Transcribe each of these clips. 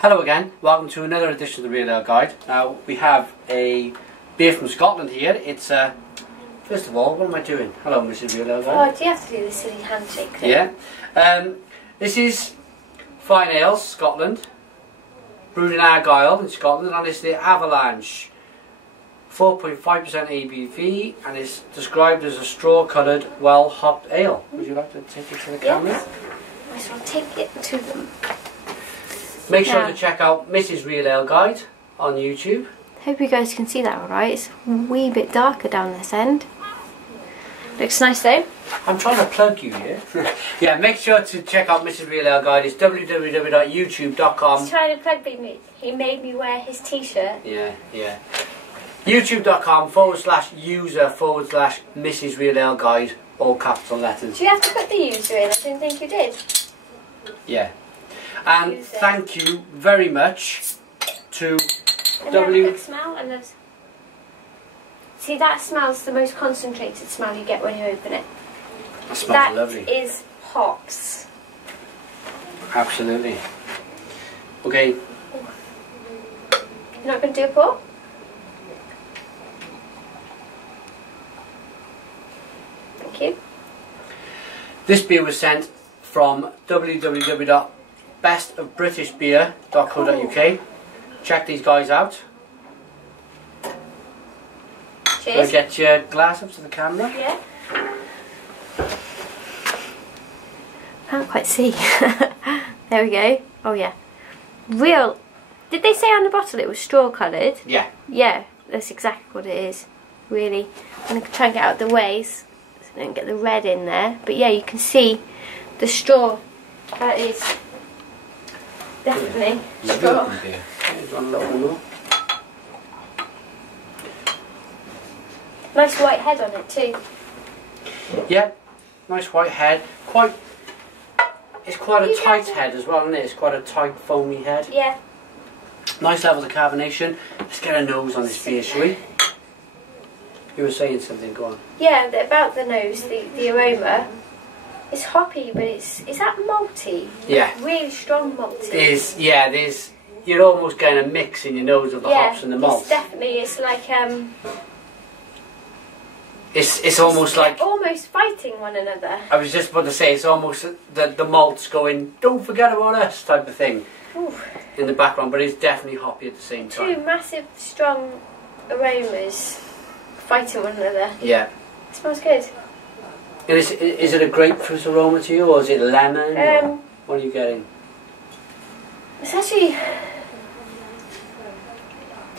Hello again, welcome to another edition of the Real Ale Guide. Now we have a beer from Scotland here. It's first of all, what am I doing? Hello Mrs. Real Ale Guide. Oh, do you have to do the silly handshake thing? Yeah. This is Fyne Ales, Scotland. Brewed in Argyll in Scotland, and it's the Avalanche. 4.5% ABV, and it's described as a straw-coloured, well-hopped ale. Would you like to take it to the camera? Yes. I shall take it to them. Make sure to check out Mrs. Real Ale Guide on YouTube. Hope you guys can see that alright. It's a wee bit darker down this end. Looks nice though. I'm trying to plug you here. Yeah, make sure to check out Mrs. Real Ale Guide. It's www.youtube.com. He's trying to plug me. He made me wear his t-shirt. Yeah. youtube.com/user/Mrs. Real Ale Guide. All capital letters. Do you have to put the user in? I didn't think you did. Yeah. And thank you very much to Quick smell and there's... See, that smells the most concentrated smell you get when you open it. That smells lovely. That is hops. Absolutely. Okay. You're not going to do a pour? Thank you. This beer was sent from www.bestofbritishbeer.co.uk. Check these guys out. Cheers. Get your glass up to the camera. Yeah. Can't quite see. There we go. Oh yeah. Real. Did they say on the bottle it was straw coloured? Yeah. Yeah, that's exactly what it is. Really. I'm going to try and get out of the way so I don't get the red in there. But yeah, you can see the straw. That is definitely straw. Nice white head on it too. Yeah, nice white head. It's quite a tight head as well, isn't it? It's quite a tight, foamy head. Yeah. Nice levels of carbonation. Let's get a nose on this beer, shall we? You were saying something, go on. Yeah, about the nose, the aroma. It's hoppy, but is that malty? Yeah. Really strong malty. You're almost getting a mix in your nose of the hops and the malt. It's like It's almost like almost fighting one another. I was just about to say, it's almost the malt's going, don't forget about us type of thing. Ooh. In the background, but it's definitely hoppy at the same time. Two massive strong aromas fighting one another. Yeah. It smells good. And is it a grapefruit aroma to you, or is it lemon? Or what are you getting? It's actually,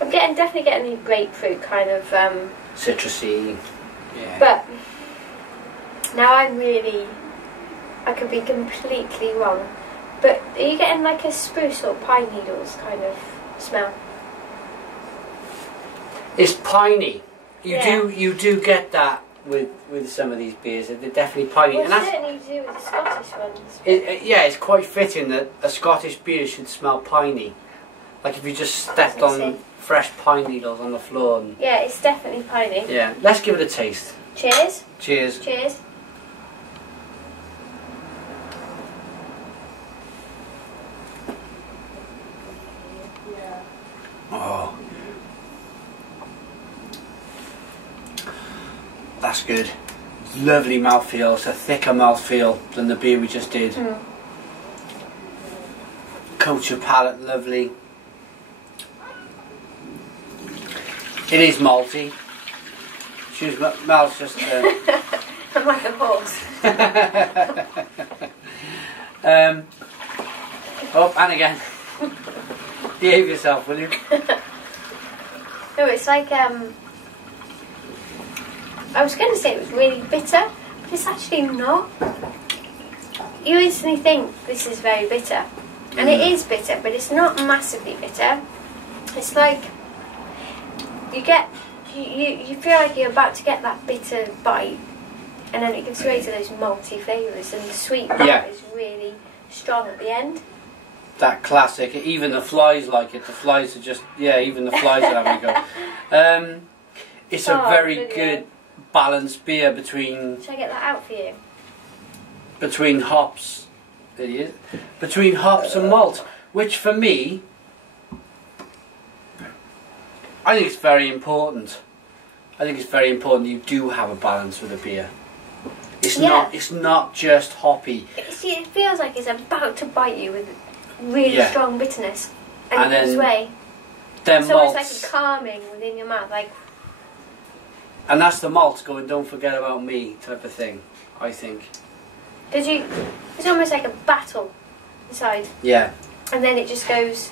I'm definitely getting a grapefruit kind of citrusy. Yeah. But now I could be completely wrong. But are you getting like a spruce or pine needles kind of smell? It's piney. You do get that with some of these beers. They're definitely piney. Well, and that's certainly do with the Scottish ones. Yeah, it's quite fitting that a Scottish beer should smell piney. Like if you just stepped on fresh pine needles on the floor. And yeah, it's definitely piney. Yeah, let's give it a taste. Cheers. Cheers. Cheers. Oh, that's good. Lovely mouthfeel. It's a thicker mouthfeel than the beer we just did. Coats your palate lovely. It is malty. Excuse me, Mel's just... I'm like a horse. Oh, and again. Behave yourself, will you? No, it's like, I was going to say it was really bitter, but it's actually not. You instantly think this is very bitter. And it is bitter, but it's not massively bitter. It's like, you feel like you're about to get that bitter bite, and then it gives way to those malty flavours, and the sweet part is really strong at the end. That classic, even the flies like it. The flies are just, even the flies are having a go. It's a very good balanced beer between... Should I get that out for you? Between hops, between hops and malt. which for me, I think it's very important. I think it's very important you do have a balance with a beer. It's not just hoppy. See, it feels like it's about to bite you with really strong bitterness, and then way. Then it's almost like a calming within your mouth, like. And that's the malt going, don't forget about me type of thing, I think. It's almost like a battle inside. Yeah. And then it just goes,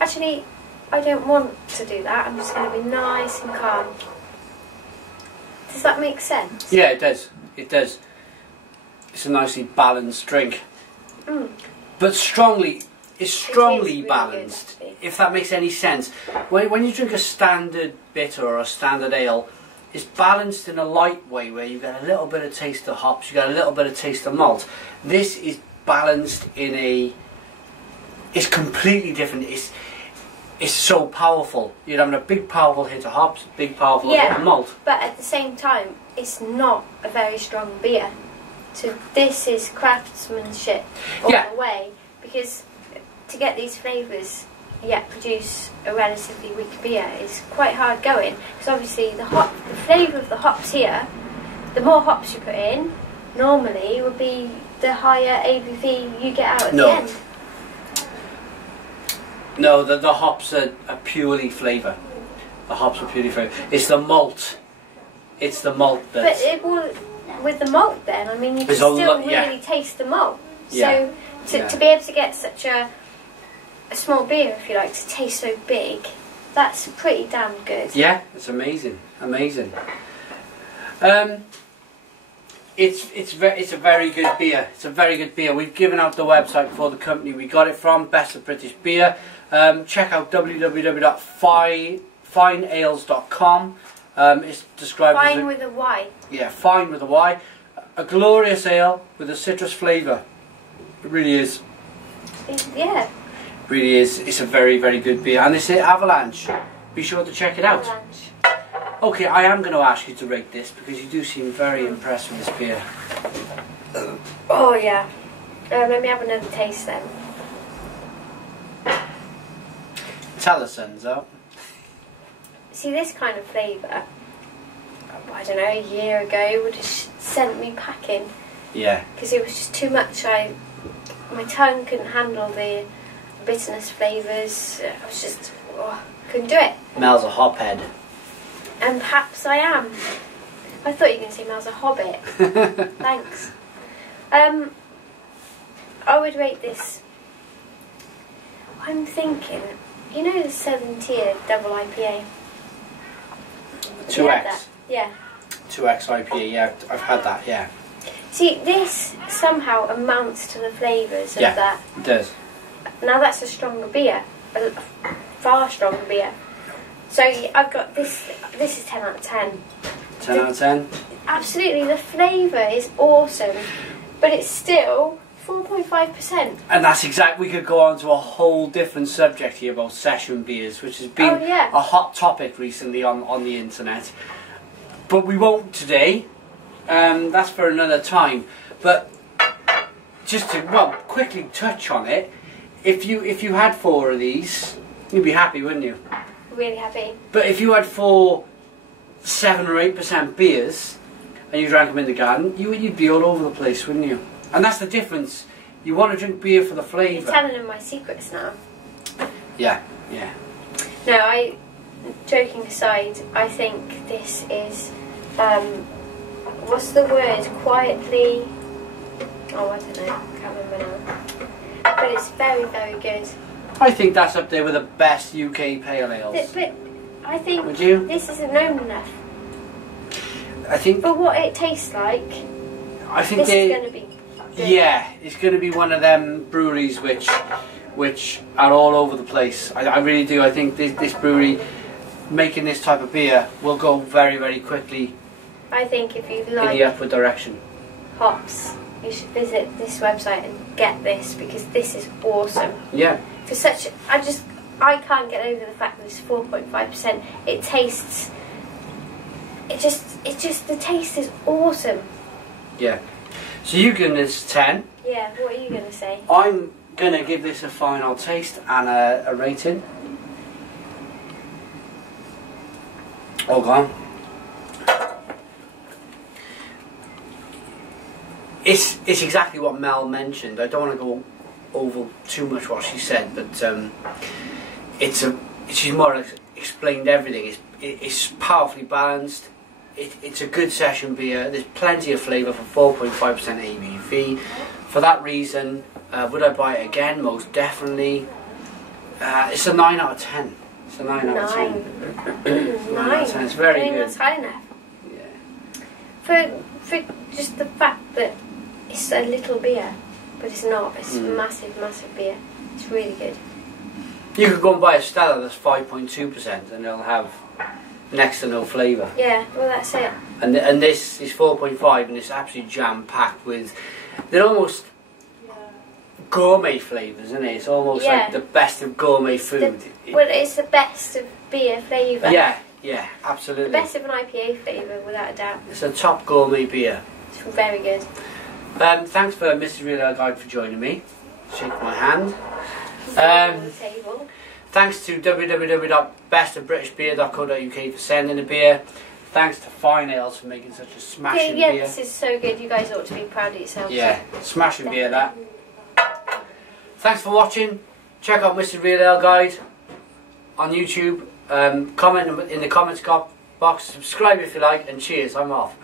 actually, I don't want to do that. I'm just going to be nice and calm. Does that make sense? Yeah, it does. It does. It's a nicely balanced drink. But it's strongly really balanced, if that makes any sense. When you drink a standard bitter or a standard ale, it's balanced in a light way where you get a little bit of taste of hops, you get a little bit of taste of malt. This is balanced in a... It's completely different. It's so powerful. You're having a big powerful hit of hops, big powerful hit of malt. But at the same time, it's not a very strong beer. So this is craftsmanship all the way, because to get these flavours yet produce a relatively weak beer is quite hard going. Because obviously the flavour of the hops here, the more hops you put in, normally would be the higher ABV you get out at the end. No, the hops are purely flavour. The hops are purely flavour. It's the malt. It's the malt that's... But with the malt then, I mean, you can still really taste the malt. So to be able to get such a small beer, if you like, to taste so big, that's pretty damn good. Yeah, it's amazing. Amazing. It's a very good beer. It's a very good beer. We've given out the website for the company we got it from, Best of British Beer. Check out www.fyneales.com. It's described as Fyne with a Y. Yeah, Fyne with a Y. A glorious ale with a citrus flavour. It really is. Yeah. It really is. It's a very, very good beer. And it's Avalanche. Be sure to check it out. Avalanche. Okay, I am going to ask you to rate this because you do seem very impressed with this beer. Oh yeah. Let me have another taste then. Tell the sun's out. See, this kind of flavour, I don't know, a year ago would have sent me packing. Yeah. Because it was just too much. My tongue couldn't handle the bitterness flavours. I was just, couldn't do it. Mel's a hophead. And perhaps I am. I thought you were going to say Mel's a hobbit. Thanks. I would rate this. I'm thinking, you know the Southern Tier double IPA? 2X? Yeah. 2X IPA, yeah, I've had that, yeah. See, this somehow amounts to the flavours of that. Yeah, it does. Now that's a stronger beer. A far stronger beer. So I've got this is 10 out of 10. 10 out of 10? Absolutely, the flavour is awesome. But it's still 4.5%. And that's exactly, we could go on to a whole different subject here about session beers, which has been a hot topic recently on the internet. But we won't today. That's for another time. But just to quickly touch on it, if you had 4 of these, you'd be happy, wouldn't you? Really happy. But if you had 4 7 or 8% beers and you drank them in the garden, you'd be all over the place, wouldn't you? And that's the difference. You want to drink beer for the flavour. You're telling them my secrets now. Yeah, yeah. No, joking aside, I think this is, what's the word? Quietly, I don't know, can't remember now. But it's very, very good. I think that's up there with the best UK pale ales. But I think Would you? This isn't known enough. I think... For what it tastes like, I think this is going to be good. Yeah, it's going to be one of them breweries which are all over the place. I really do. I think this brewery making this type of beer will go very, very quickly. I think if you like in the upward direction. Hops, you should visit this website and get this because this is awesome. Yeah. For such, I can't get over the fact that it's 4.5%. It tastes. The taste is awesome. Yeah. So you give this 10. Yeah. What are you gonna say? I'm gonna give this a final taste and a rating. All gone. It's exactly what Mel mentioned. I don't want to go over too much what she said, but she's more or less explained everything. It's powerfully balanced. It's a good session beer. There's plenty of flavour for 4.5% ABV. For that reason, would I buy it again? Most definitely. It's a 9 out of 10. It's a 9 out of 10. 9 out of 10. It's very good. That's high enough. Yeah. For just the fact that it's a little beer, but it's not. It's massive, massive beer. It's really good. You could go and buy a Stella that's 5.2% and it'll have next to no flavour. Yeah, well that's it. And this is 4.5 and it's absolutely jam-packed with... They're almost gourmet flavours, isn't it? It's almost like the best of gourmet food. Well, it's the best of beer flavour. Yeah, yeah, absolutely. The best of an IPA flavour, without a doubt. It's a top gourmet beer. It's very good. Thanks for Mrs. Real Ale Guide for joining me. Shake my hand. On the table. Thanks to www.bestofbritishbeer.co.uk for sending the beer. Thanks to Fyne Ales for making such a smashing beer. Yeah, this is so good. You guys ought to be proud of yourselves. Yeah, smashing beer that. Thanks for watching. Check out Mr. Real Ale Guide on YouTube. Comment in the comments box. Subscribe if you like, and cheers. I'm off.